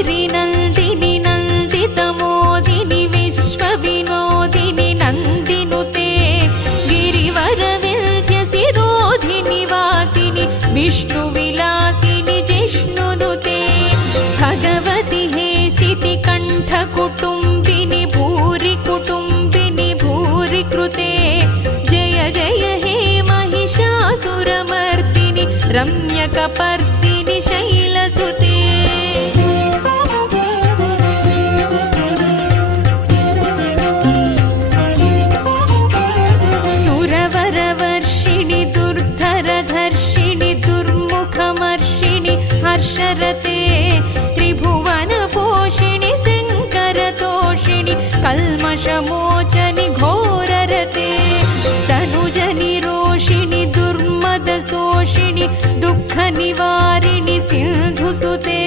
गिरिनन्दिनि नन्दितमोदिनि विश्वविनोदिनि नन्दिनुते गिरिवरविन्ध्यसिरोधिनि वासिनि विष्णुविलासिनि जिष्णुनुते भगवति हेशिति कण्ठकुटुम्बिनि भूरि कुटुम्बिनि भूरि कृते जय जय हे महिषासुरमर्दिनि रम्यकपर्दिनि शैलसुते सुरवरवर्षिणि दुर्धरधर्षिणि दुर्मुखमर्षिणि हर्षरते त्रिभुवनपोषिणि शङ्करतोषिणि कल्मषमोचनि घोररते तनुजनि रोषिणि दुर्मदशोषिणि दुःखनिवारिणि सिन्धुसुते